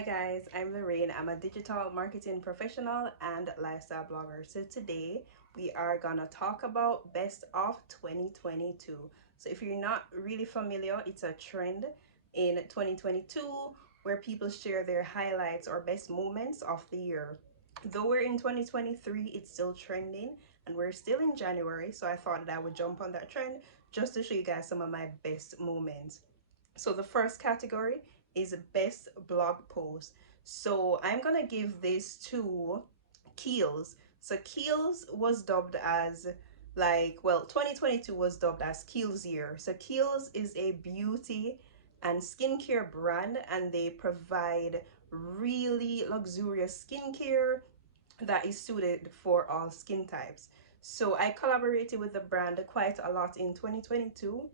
Hi guys, I'm Lorraine. I'm a digital marketing professional and lifestyle blogger. So today we are gonna talk about best of 2022. So if you're not really familiar, it's a trend in 2022 where people share their highlights or best moments of the year. Though we're in 2023, it's still trending and we're still in January. So I thought that I would jump on that trend just to show you guys some of my best moments. So the first category is best blog post. So I'm gonna give this to Kiehl's. So Kiehl's was dubbed as 2022 was dubbed as Kiehl's year. So Kiehl's is a beauty and skincare brand, and they provide really luxurious skincare that is suited for all skin types. So I collaborated with the brand quite a lot in 2022,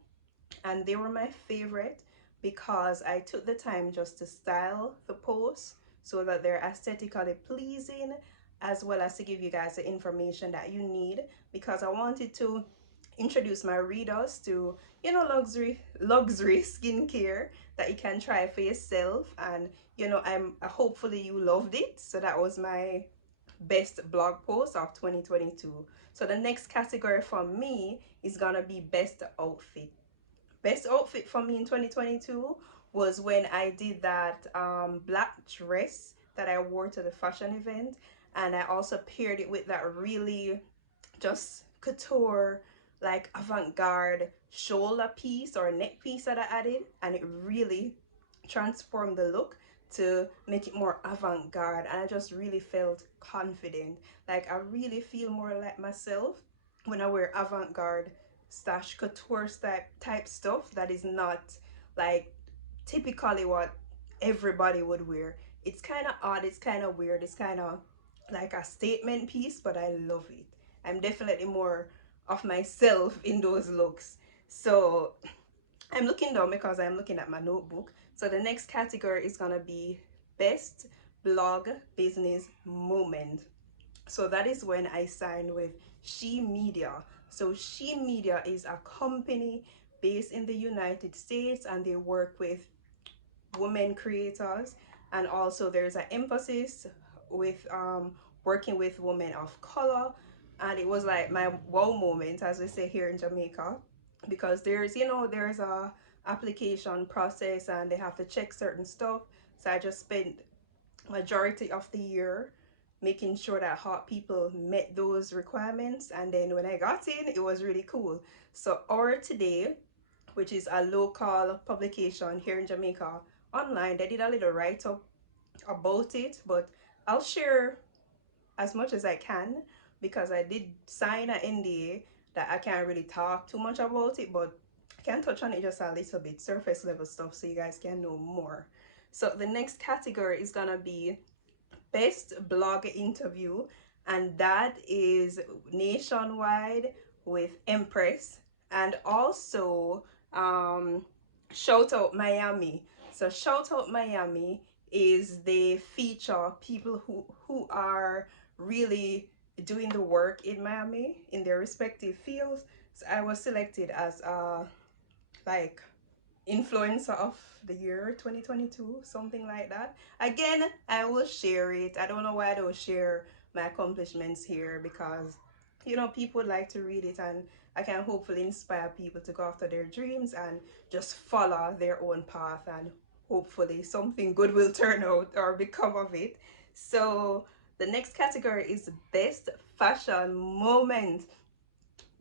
and they were my favorite because I took the time just to style the posts so that they're aesthetically pleasing, as well as to give you guys the information that you need, because I wanted to introduce my readers to luxury skincare that you can try for yourself. And I'm hopefully you loved it. So that was my best blog post of 2022. So the next category for me is gonna be best outfit. Best outfit for me in 2022 was when I did that black dress that I wore to the fashion event, and I also paired it with that really just couture, like avant-garde shoulder piece or neck piece that I added, and it really transformed the look to make it more avant-garde, and I just really felt confident. Like I really feel more like myself when I wear avant-garde stash couture type stuff that is not like typically what everybody would wear. It's kind of odd, it's kind of weird, it's kind of like a statement piece, but I love it. I'm definitely more of myself in those looks. So I'm looking down because I'm looking at my notebook. So the next category is gonna be best blog business moment. So that is when I signed with She Media. So She Media is a company based in the United States, and they work with women creators, and also there's an emphasis with working with women of color. And it was like my wow moment, as we say here in Jamaica, because there's a application process and they have to check certain stuff. So I just spent majority of the year making sure that hot people met those requirements, and then when I got in, it was really cool. So Our Today, which is a local publication here in Jamaica, online, they did a little write-up about it, but I'll share as much as I can because I did sign an NDA that I can't really talk too much about it, but I can touch on it just a little bit, surface level stuff, so you guys can know more. So the next category is gonna be best blog interview, and that is nationwide with Empress, and also shout out Miami. So shout out Miami is they feature people who are really doing the work in Miami in their respective fields. So I was selected as like influencer of the year 2022, something like that. Again, I will share it. I don't know why I don't share my accomplishments here, because people would like to read it, and I can hopefully inspire people to go after their dreams and just follow their own path, and hopefully something good will turn out or become of it. So the next category is best fashion moment.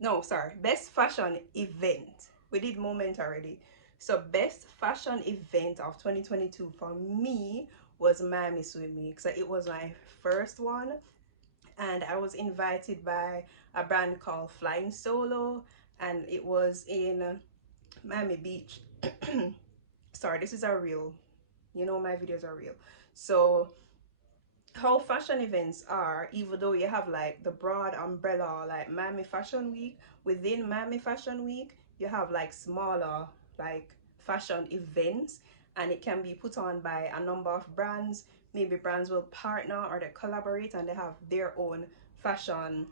No, sorry, best fashion event. We did moment already. So best fashion event of 2022 for me was Miami Swim Week. So it was my first one, and I was invited by a brand called Flying Solo, and it was in Miami Beach. Sorry, this is a real, my videos are real. So how fashion events are, even though you have like the broad umbrella like Miami Fashion Week, within Miami Fashion Week you have like smaller like fashion events, and it can be put on by a number of brands. Maybe brands will partner or they collaborate and they have their own fashion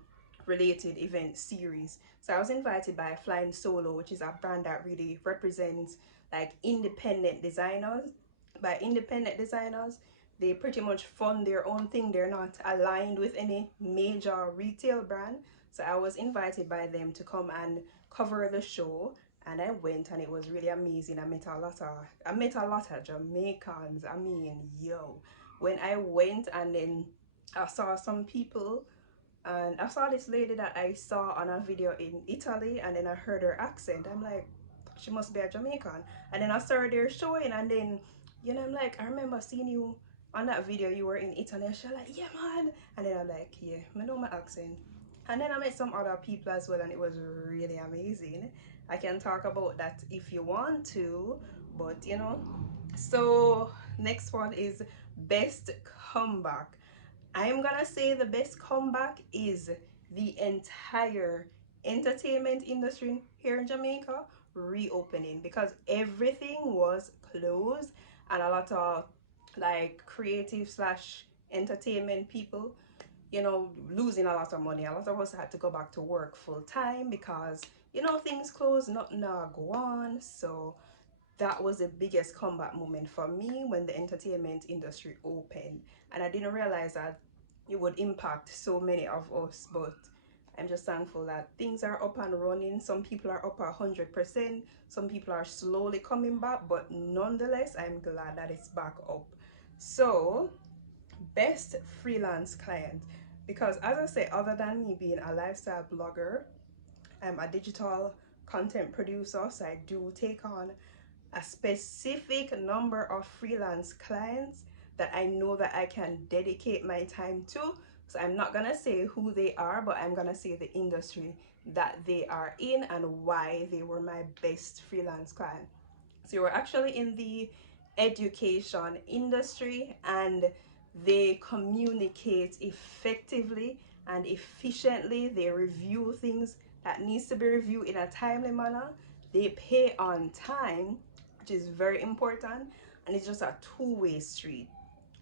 related event series. So I was invited by Flying Solo, which is a brand that really represents like independent designers. By independent designers, They pretty much fund their own thing. They're not aligned with any major retail brand. So I was invited by them to come and cover the show, and I went, and it was really amazing. I met a lot of Jamaicans. I mean, yo, when I went, and then I saw some people, and I saw this lady that I saw on a video in Italy, and then I heard her accent. I'm like, she must be a Jamaican. And then I saw her there showing, and then, I'm like, I remember seeing you on that video. You were in Italy. And she was like, yeah, man. And then I'm like, yeah, I know my accent. And then I met some other people as well, and it was really amazing. I can talk about that if you want to, but So next one is best comeback. I am gonna say the best comeback is the entire entertainment industry here in Jamaica reopening, because everything was closed, and a lot of like creative slash entertainment people, losing a lot of money. A lot of us had to go back to work full time because things closed, nothing go on. So that was the biggest comeback moment for me when the entertainment industry opened, and I didn't realize that it would impact so many of us. But I'm just thankful that things are up and running. Some people are up 100%, some people are slowly coming back, but nonetheless I'm glad that it's back up. So best freelance client, because as I say, other than me being a lifestyle blogger, I'm a digital content producer, so I do take on a specific number of freelance clients that I know that I can dedicate my time to. So I'm not gonna say who they are, but I'm gonna say the industry that they are in and why they were my best freelance client. So you're actually in the education industry, and they communicate effectively and efficiently. They review things that needs to be reviewed in a timely manner. They pay on time, which is very important, and it's just a two-way street.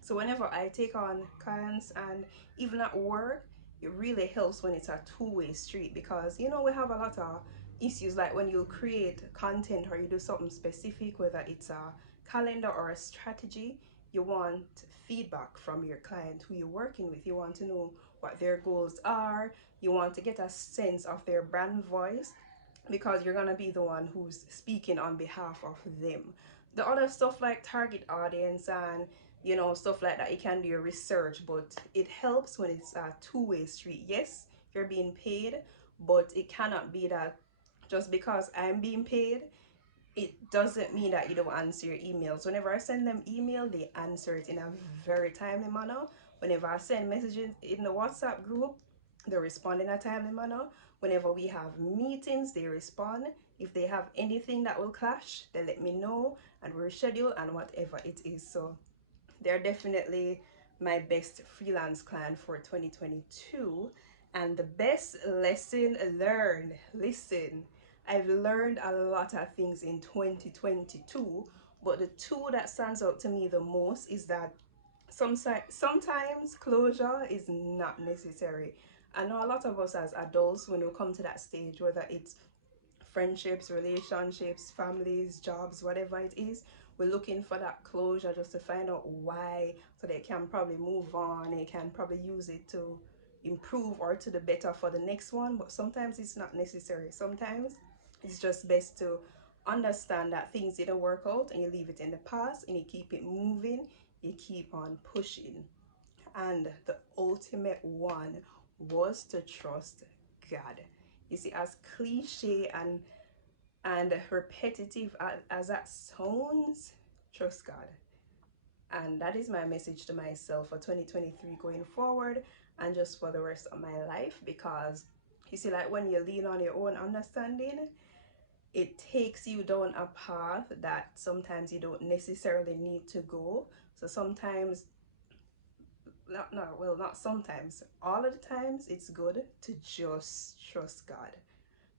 So whenever I take on clients, and even at work, it really helps when it's a two-way street, because we have a lot of issues, like when you create content or you do something specific, whether it's a calendar or a strategy, you want feedback from your client who you're working with. You want to know what their goals are. You want to get a sense of their brand voice, because you're gonna be the one who's speaking on behalf of them. The other stuff like target audience and stuff like that, it can be a research, but it helps when it's a two-way street. Yes, you're being paid, but it cannot be that just because I'm being paid, it doesn't mean that you don't answer your emails. Whenever I send them email, they answer it in a very timely manner. Whenever I send messages in the WhatsApp group, they respond in a timely manner. Whenever we have meetings, they respond. If they have anything that will clash, they let me know and we reschedule and whatever it is. So they're definitely my best freelance client for 2022. And the best lesson learned, listen, I've learned a lot of things in 2022, but the two that stands out to me the most is that sometimes closure is not necessary. I know a lot of us as adults, when we come to that stage, whether it's friendships, relationships, families, jobs, whatever it is, we're looking for that closure just to find out why, so they can probably move on. They can probably use it to improve or to the better for the next one. But sometimes it's not necessary. Sometimes it's just best to understand that things didn't work out, and you leave it in the past and you keep it moving, you keep on pushing. And the ultimate one was to trust God. You see, as cliche and repetitive as that sounds, trust God. And that is my message to myself for 2023 going forward, and just for the rest of my life. Because you see, like when you lean on your own understanding, it takes you down a path that sometimes you don't necessarily need to go. So sometimes, not sometimes, all of the times, it's good to just trust God.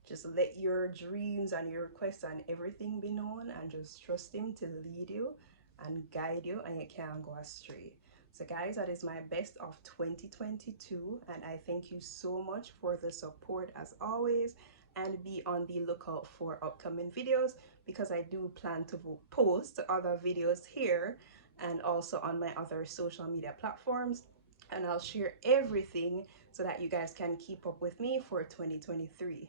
Just let your dreams and your requests and everything be known, and just trust Him to lead you and guide you, and you can't go astray. So guys, that is my best of 2022, and I thank you so much for the support as always, and be on the lookout for upcoming videos, because I do plan to post other videos here and also on my other social media platforms. And I'll share everything so that you guys can keep up with me for 2023.